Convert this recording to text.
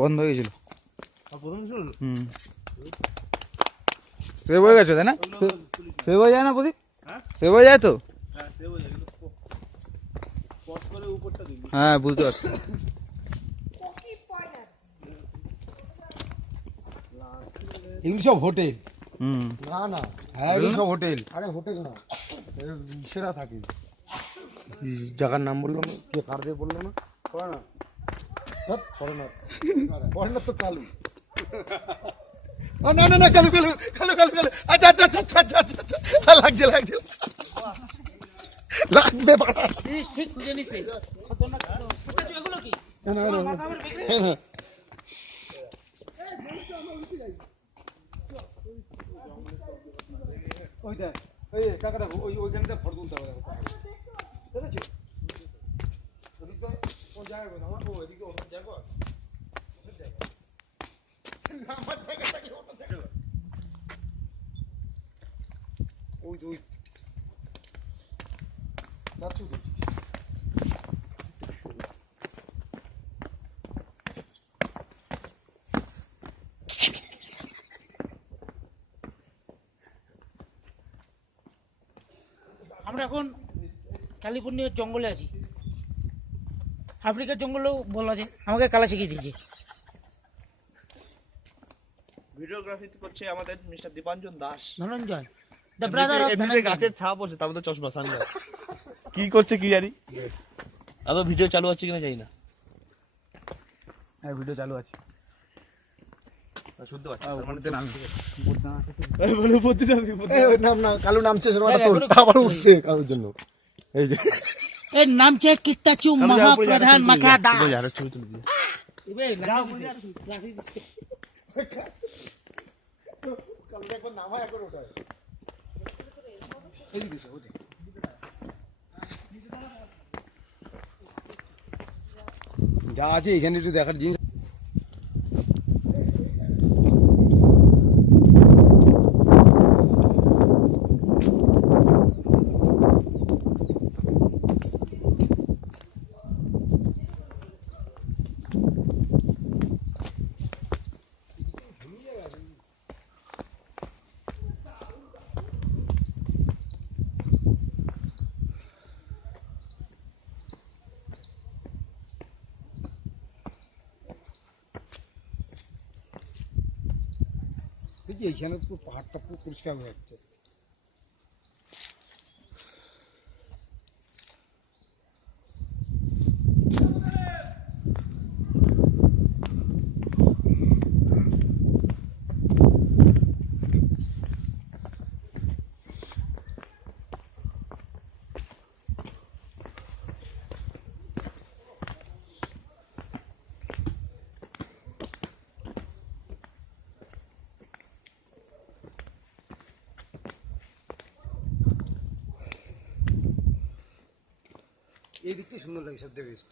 বন্ধ হয়ে গেছিল। সেভ হয়ে গেছে তাই না? সেভ হয়ে যায় না প্রদীপ? সেভ হয়ে যায় তো? হ্যাঁ বুঝতে পারছি। এগুলো সব হোটেল। না না, হ্যাঁ এগুলো সব হোটেল। আরে হোটেল না, সেরা থাকে। জায়গার নাম বললো না, কে কার দিয়ে বললো না? ফরেনার তো কালু। না না না, কালু কালু কালু কালু কালু। আচ্ছা আচ্ছা আচ্ছা আচ্ছা আচ্ছা আচ্ছা, লাগছে লাগছে লাগবে বাড়া। ঠিক খুঁজে নিছে। খতরনাক এগুলো কি? ওই দেখ, এই কাকা দেখো, ওইখানটা ফটো তুলতে হবে। দেখেছো? ওদিক তো কোন জায়গা গো? আমার ওইদিকে ওর জায়গা। ওর জায়গা। আমার জায়গাটা কি ওর জায়গা? ওই তো ওই। নাচু তো। আমরা এখন ক্যালিফোর্নিয়ার জঙ্গলে আছি। আফ্রিকার জঙ্গলেও বলা যায়, আমাকে কালা শিখিয়ে দিয়েছে। ভিডিওগ্রাফি করছে আমাদের mister Dipanjan Das. Dhananjay, the brother of এমনিতে ধনঞ্জয়। গাছের ছাপ আছে, তার মধ্যে চশমা সানগ্লাস। কি করছে কি জানি। আদৌ ভিডিও চালু আছে কিনা জানি না। হ্যাঁ ভিডিও চালু আছে। শুনতে পাচ্ছি। ওর নাম না, কালু নামছে, আবার উঠছে কালুর জন্য। এই যে এর নাম হচ্ছে কিট্টাচু মহাপ্রধান মাখা দাস। ছবি তুলে দিয়ে। যা আছে এখানে একটু দেখার জিনিস। দেখি এইখানে পুরো পাহাড়টা পুরো পরিষ্কার হয়ে যাচ্ছে। এই দিকটা সুন্দর লাগে, সব থেকে বেস্ট।